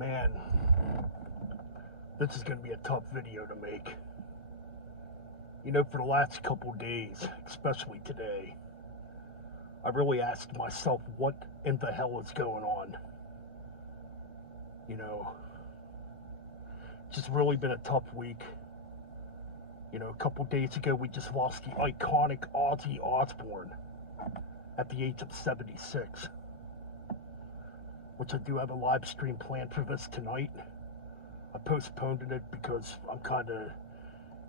Man, this is going to be a tough video to make. You know, for the last couple days, especially today, I really asked myself what in the hell is going on. You know, it's just really been a tough week. You know, a couple days ago, we just lost the iconic Ozzy Osbourne at the age of 76, which I do have a live stream planned for this tonight. I postponed it because I'm kind of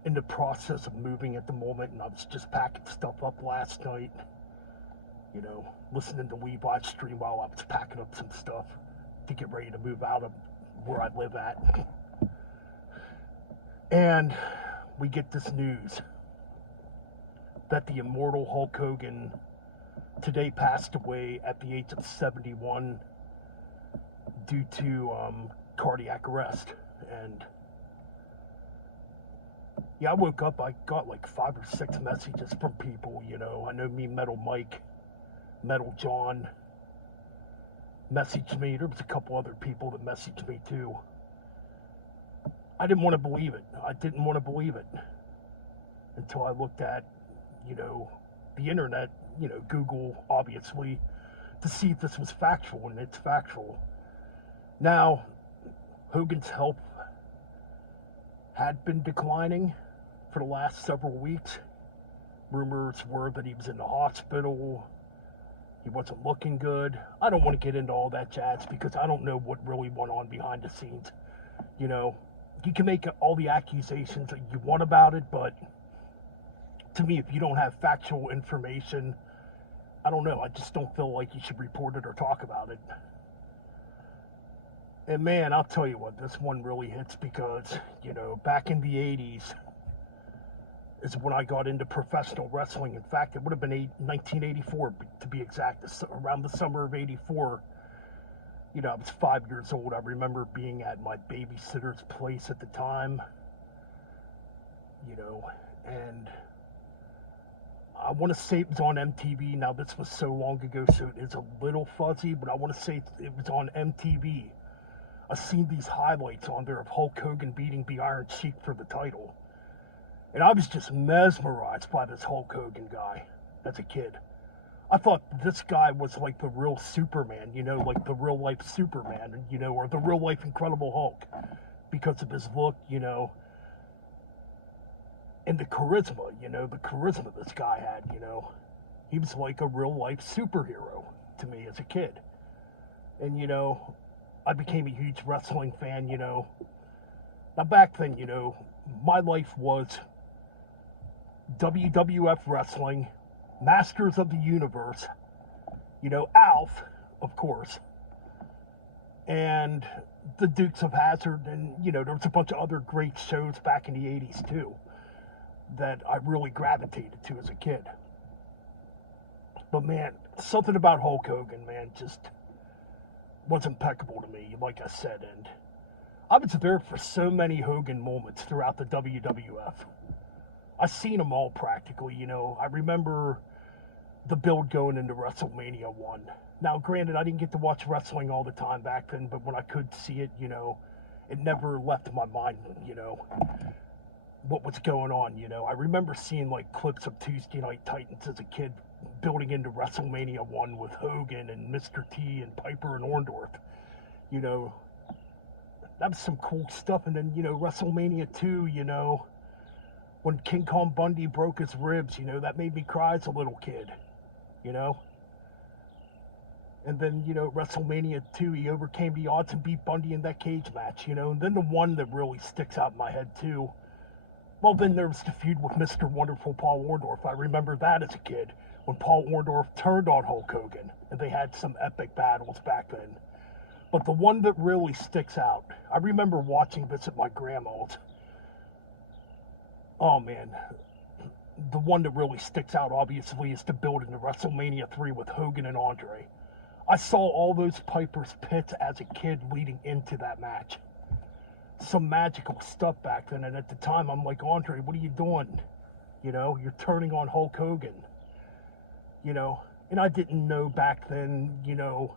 in the process of moving at the moment, and I was just packing stuff up last night. You know, listening to Levi's stream while I was packing up some stuff to get ready to move out of where I live at. And we get this news that the immortal Hulk Hogan today passed away at the age of 71 due to cardiac arrest. And yeah, I woke up, I got like 5 or 6 messages from people, you know. I know me, Metal Mike, Metal John messaged me. There was a couple other people that messaged me too. I didn't want to believe it. I didn't want to believe it until I looked at, you know, the internet, you know, Google, obviously, to see if this was factual, and it's factual. Now, Hogan's health had been declining for the last several weeks. Rumors were that he was in the hospital. He wasn't looking good. I don't want to get into all that jazz because I don't know what really went on behind the scenes. You know, you can make all the accusations that you want about it, but to me, if you don't have factual information, I don't know. I just don't feel like you should report it or talk about it. And man, I'll tell you what, this one really hits because, you know, back in the 80s is when I got into professional wrestling. In fact, it would have been 1984 to be exact, around the summer of 84. You know, I was 5 years old. I remember being at my babysitter's place at the time, you know, and I want to say it was on MTV. Now, this was so long ago, so it is a little fuzzy, but I want to say it was on MTV. I seen these highlights on there of Hulk Hogan beating the Iron Sheik for the title. And I was just mesmerized by this Hulk Hogan guy as a kid. I thought this guy was like the real Superman, you know, like the real life Superman, you know, or the real life Incredible Hulk because of his look, you know, and the charisma, you know, the charisma this guy had, you know. He was like a real life superhero to me as a kid. And, you know, I became a huge wrestling fan, you know. Now, back then, you know, my life was WWF wrestling, Masters of the Universe, you know, Alf, of course, and the Dukes of Hazzard, and, you know, there was a bunch of other great shows back in the 80s, too, that I really gravitated to as a kid. But, man, something about Hulk Hogan, man, just was impeccable to me, like I said, and I was there for so many Hogan moments throughout the WWF. I seen them all practically, you know. I remember the build going into WrestleMania 1. Now, granted, I didn't get to watch wrestling all the time back then, but when I could see it, you know, it never left my mind, you know, what was going on, you know. I remember seeing, like, clips of Tuesday Night Titans as a kid building into WrestleMania 1 with Hogan and Mr. T and Piper and Orndorff. You know, that was some cool stuff. And then, you know, WrestleMania 2, you know, when King Kong Bundy broke his ribs, you know, that made me cry as a little kid, you know. And then, you know, WrestleMania 2, he overcame the odds and beat Bundy in that cage match, you know. And then the one that really sticks out in my head, too, well, then there was the feud with Mr. Wonderful Paul Orndorff. I remember that as a kid, when Paul Orndorff turned on Hulk Hogan, and they had some epic battles back then. But the one that really sticks out, I remember watching this at my grandma's. Oh, man. The one that really sticks out, obviously, is the build into WrestleMania 3 with Hogan and Andre. I saw all those Piper's Pits as a kid leading into that match. Some magical stuff back then, and at the time, I'm like, Andre, what are you doing? You know, you're turning on Hulk Hogan. You know, and I didn't know back then, you know,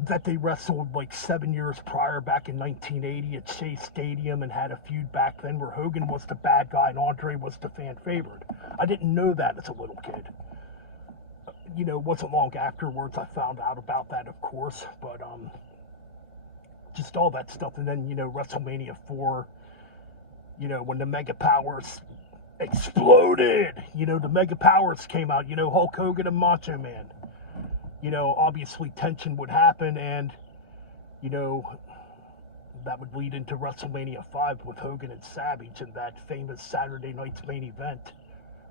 that they wrestled like 7 years prior back in 1980 at Shea Stadium and had a feud back then where Hogan was the bad guy and Andre was the fan favorite. I didn't know that as a little kid. You know, it wasn't long afterwards I found out about that, of course, but just all that stuff. And then, you know, WrestleMania 4, you know, when the Mega Powers exploded, you know, the Mega Powers came out, you know, Hulk Hogan and Macho Man. You know, obviously tension would happen, and, you know, that would lead into WrestleMania 5 with Hogan and Savage and that famous Saturday night's main event,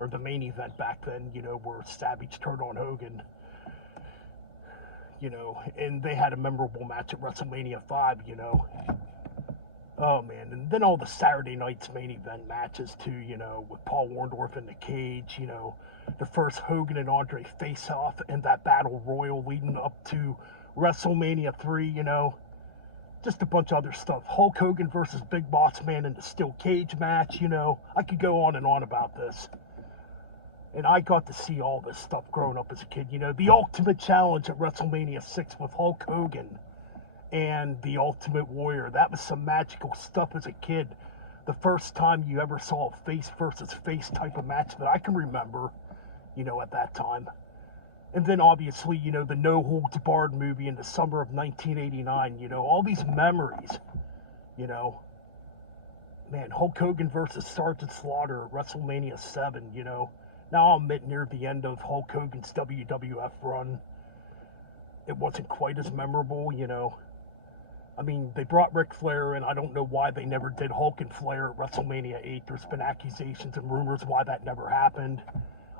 or the main event back then, you know, where Savage turned on Hogan, you know, and they had a memorable match at WrestleMania 5, you know. Oh, man, and then all the Saturday night's main event matches, too, you know, with Paul Orndorff in the cage, you know, the first Hogan and Andre face-off and that battle royal leading up to WrestleMania 3, you know, just a bunch of other stuff. Hulk Hogan versus Big Boss Man in the steel cage match, you know, I could go on and on about this. And I got to see all this stuff growing up as a kid, you know, the Ultimate Challenge at WrestleMania 6 with Hulk Hogan and the Ultimate Warrior. That was some magical stuff as a kid. The first time you ever saw a face versus face type of match that I can remember, you know, at that time. And then obviously, you know, the No Holds Barred movie in the summer of 1989, you know, all these memories, you know. Man, Hulk Hogan versus Sergeant Slaughter at WrestleMania 7, you know. Now I'm near the end of Hulk Hogan's WWF run. It wasn't quite as memorable, you know. I mean, they brought Ric Flair in. I don't know why they never did Hulk and Flair at WrestleMania 8. There's been accusations and rumors why that never happened.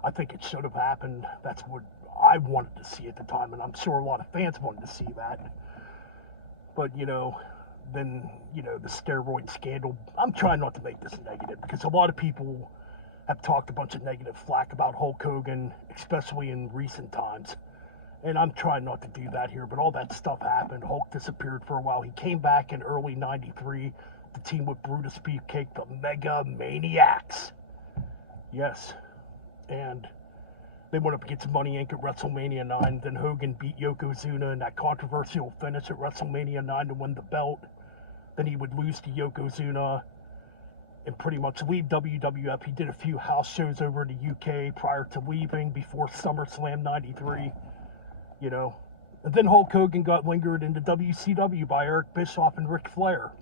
I think it should have happened. That's what I wanted to see at the time, and I'm sure a lot of fans wanted to see that. But, you know, then, you know, the steroid scandal. I'm trying not to make this negative because a lot of people have talked a bunch of negative flack about Hulk Hogan, especially in recent times. And I'm trying not to do that here, but all that stuff happened. Hulk disappeared for a while. He came back in early 93 to team with Brutus Beefcake, the Mega Maniacs. Yes. And they went up against Money Inc. at WrestleMania 9. Then Hogan beat Yokozuna in that controversial finish at WrestleMania 9 to win the belt. Then he would lose to Yokozuna and pretty much leave WWF. He did a few house shows over in the UK prior to leaving before SummerSlam 93, you know. And then Hulk Hogan got lingered into WCW by Eric Bischoff and Ric Flair.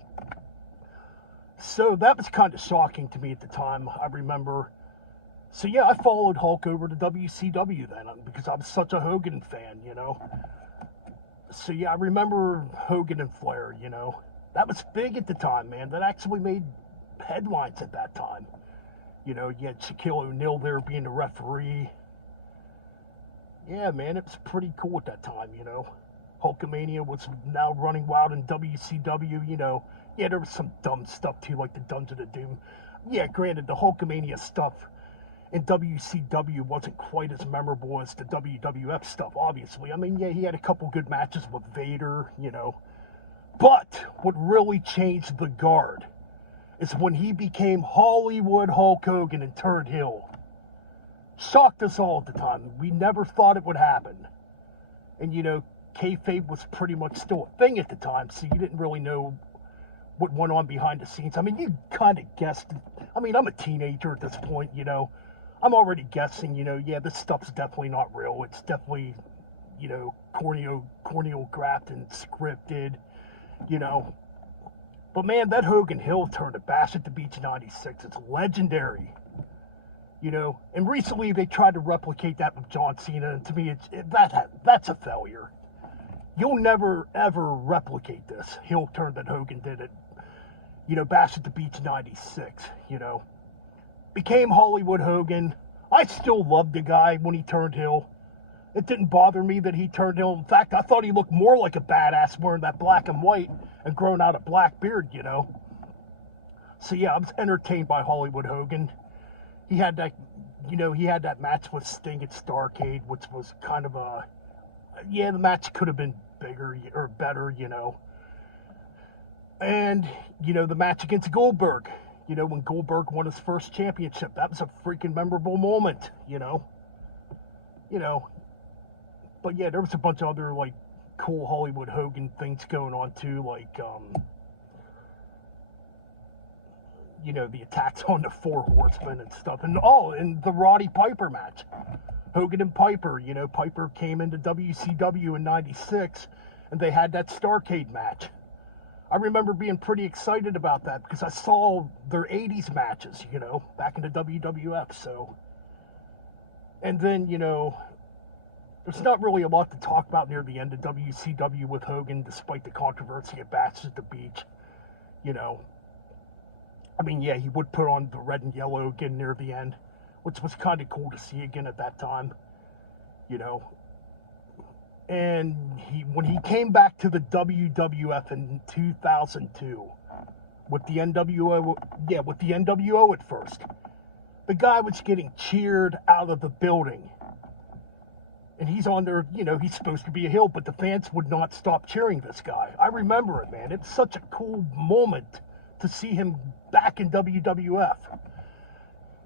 So that was kind of shocking to me at the time, I remember. So yeah, I followed Hulk over to WCW then because I was such a Hogan fan, you know. So yeah, I remember Hogan and Flair, you know. That was big at the time, man. That actually made headlines at that time. You know, you had Shaquille O'Neal there being the referee. Yeah, man, it was pretty cool at that time, you know. Hulkamania was now running wild in WCW, you know. Yeah, there was some dumb stuff too, like the Dungeon of Doom. Yeah, granted, the Hulkamania stuff in WCW wasn't quite as memorable as the WWF stuff, obviously. I mean, yeah, he had a couple good matches with Vader, you know. But what really changed the guard is when he became Hollywood Hulk Hogan and turned heel. Shocked us all at the time. We never thought it would happen. And, you know, kayfabe was pretty much still a thing at the time, so you didn't really know what went on behind the scenes. I mean, you kind of guessed. I mean, I'm a teenager at this point, you know. I'm already guessing, you know, yeah, this stuff's definitely not real. It's definitely, you know, choreographed and scripted, you know. But man, that Hogan Hill turn to Bash at the Beach 96, it's legendary. You know, and recently they tried to replicate that with John Cena, and to me, that's a failure. You'll never, ever replicate this heel turn that Hogan did at, you know, Bash at the Beach 96, you know. Became Hollywood Hogan. I still loved the guy when he turned heel. It didn't bother me that he turned heel. In fact, I thought he looked more like a badass wearing that black and white and growing out a black beard, you know. So yeah, I was entertained by Hollywood Hogan. He had that, you know, he had that match with Sting at Starrcade, which was kind of a, yeah, the match could have been bigger or better, you know. And, you know, the match against Goldberg, you know, when Goldberg won his first championship, that was a freaking memorable moment, you know. You know, but yeah, there was a bunch of other, like, cool Hollywood Hogan things going on too, like you know, the attacks on the Four Horsemen and stuff, and in the Roddy Piper match, Hogan and Piper. You know, Piper came into WCW in '96, and they had that Starrcade match. I remember being pretty excited about that because I saw their '80s matches, you know, back in the WWF. So, and then, you know, there's not really a lot to talk about near the end of WCW with Hogan, despite the controversy at Bash at the Beach. You know, I mean, yeah, he would put on the red and yellow again near the end, which was kind of cool to see again at that time, you know. And when he came back to the WWF in 2002 with the NWO at first, the guy was getting cheered out of the building. And he's on there, you know, he's supposed to be a heel, but the fans would not stop cheering this guy. I remember it, man. It's such a cool moment to see him back in WWF.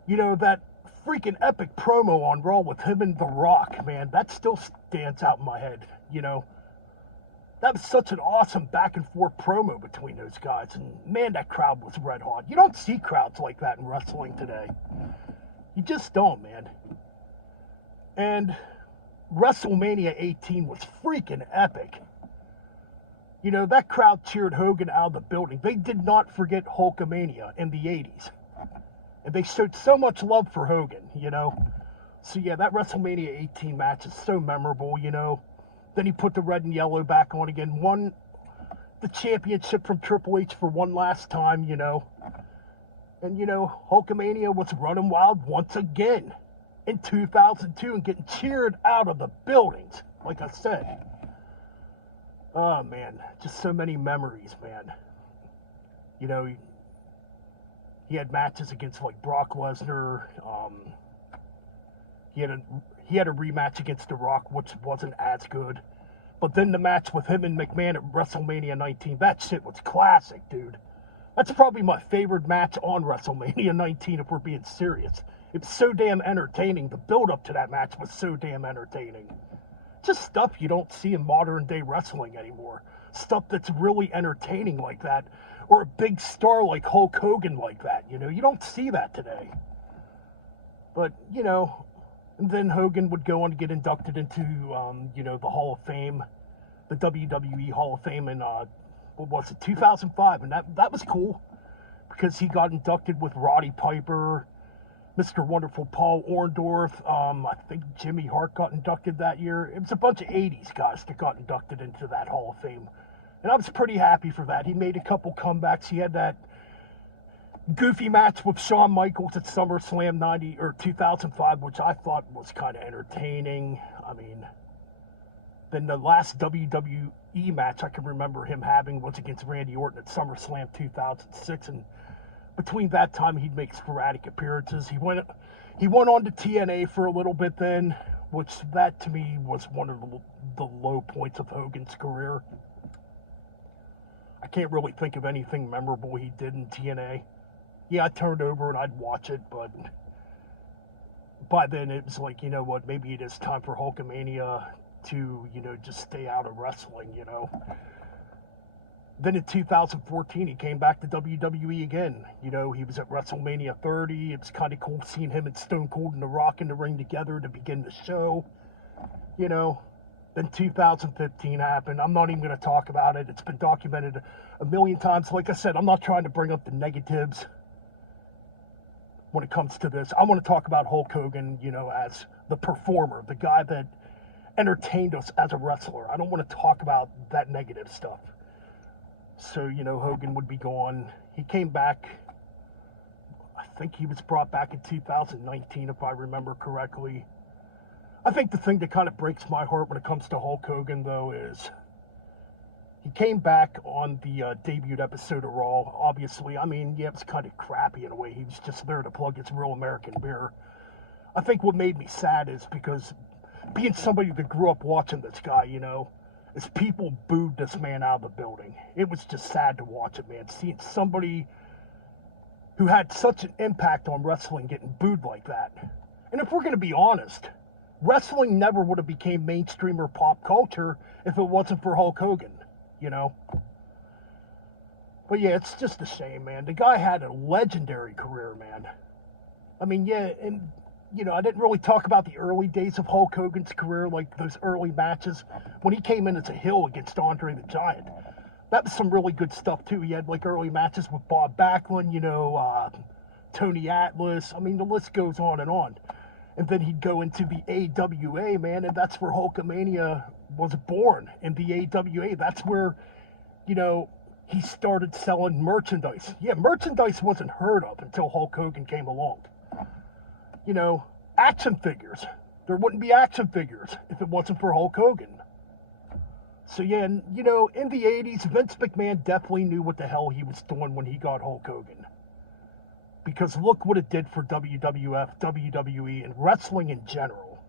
You know, that freaking epic promo on Raw with him and The Rock, man, that still stands out in my head, you know. That was such an awesome back and forth promo between those guys, and man, that crowd was red hot. You don't see crowds like that in wrestling today. You just don't, man. And WrestleMania 18 was freaking epic. You know, that crowd cheered Hogan out of the building. They did not forget Hulkamania in the 80s. And they showed so much love for Hogan, you know. So, yeah, that WrestleMania 18 match is so memorable, you know. Then he put the red and yellow back on again. Won the championship from Triple H for one last time, you know. And, you know, Hulkamania was running wild once again in 2002 and getting cheered out of the buildings, like I said. Oh, man, just so many memories, man. You know, he had matches against, like, Brock Lesnar. He had a rematch against The Rock, which wasn't as good. But then the match with him and McMahon at WrestleMania 19, that shit was classic, dude. That's probably my favorite match on WrestleMania 19, if we're being serious. It was so damn entertaining. The build-up to that match was so damn entertaining. Just stuff you don't see in modern-day wrestling anymore. Stuff that's really entertaining like that. Or a big star like Hulk Hogan like that, you know. You don't see that today. But, you know, and then Hogan would go on to get inducted into, you know, the Hall of Fame, the WWE Hall of Fame in, what was it, 2005. And that was cool because he got inducted with Roddy Piper, Mr. Wonderful Paul Orndorff. I think Jimmy Hart got inducted that year. It was a bunch of 80s guys that got inducted into that Hall of Fame. And I was pretty happy for that. He made a couple comebacks. He had that goofy match with Shawn Michaels at SummerSlam 2005, which I thought was kind of entertaining. I mean, then the last WWE match I can remember him having was against Randy Orton at SummerSlam 2006, and between that time he'd make sporadic appearances. He went on to TNA for a little bit then, which that to me was one of the low points of Hogan's career. I can't really think of anything memorable he did in TNA. Yeah, I turned over and I'd watch it, but by then it was like, you know what, maybe it is time for Hulkamania to, you know, just stay out of wrestling, you know. Then in 2014, he came back to WWE again. You know, he was at WrestleMania 30. It was kind of cool seeing him and Stone Cold and The Rock in the ring together to begin the show. You know, then 2015 happened. I'm not even going to talk about it. It's been documented a million times. Like I said, I'm not trying to bring up the negatives when it comes to this. I want to talk about Hulk Hogan, you know, as the performer, the guy that entertained us as a wrestler. I don't want to talk about that negative stuff. So, you know, Hogan would be gone. He came back, I think he was brought back in 2019, if I remember correctly. I think the thing that kind of breaks my heart when it comes to Hulk Hogan, though, is he came back on the debut episode of Raw. Obviously, I mean, yeah, it was kind of crappy in a way. He was just there to plug his Real American Beer. I think what made me sad is because being somebody that grew up watching this guy, you know, as people booed this man out of the building. It was just sad to watch it, man. Seeing somebody who had such an impact on wrestling getting booed like that. And if we're going to be honest, wrestling never would have became mainstream or pop culture if it wasn't for Hulk Hogan, you know? But yeah, it's just a shame, man. The guy had a legendary career, man. I mean, yeah, and, you know, I didn't really talk about the early days of Hulk Hogan's career, like those early matches when he came in as a heel against Andre the Giant. That was some really good stuff, too. He had, like, early matches with Bob Backlund, you know, Tony Atlas. I mean, the list goes on and on. And then he'd go into the AWA, man, and that's where Hulkamania was born. In the AWA, that's where, you know, he started selling merchandise. Yeah, merchandise wasn't heard of until Hulk Hogan came along. You know, action figures. There wouldn't be action figures if it wasn't for Hulk Hogan. So yeah, and, you know, in the 80s, Vince McMahon definitely knew what the hell he was doing when he got Hulk Hogan. Because look what it did for WWF, WWE, and wrestling in general.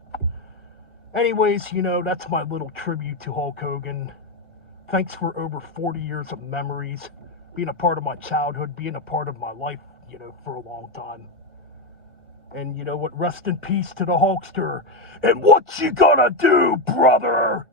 Anyways, you know, that's my little tribute to Hulk Hogan. Thanks for over 40 years of memories, being a part of my childhood, being a part of my life, you know, for a long time. And you know what? Rest in peace to the Hulkster. And what you gonna do, brother?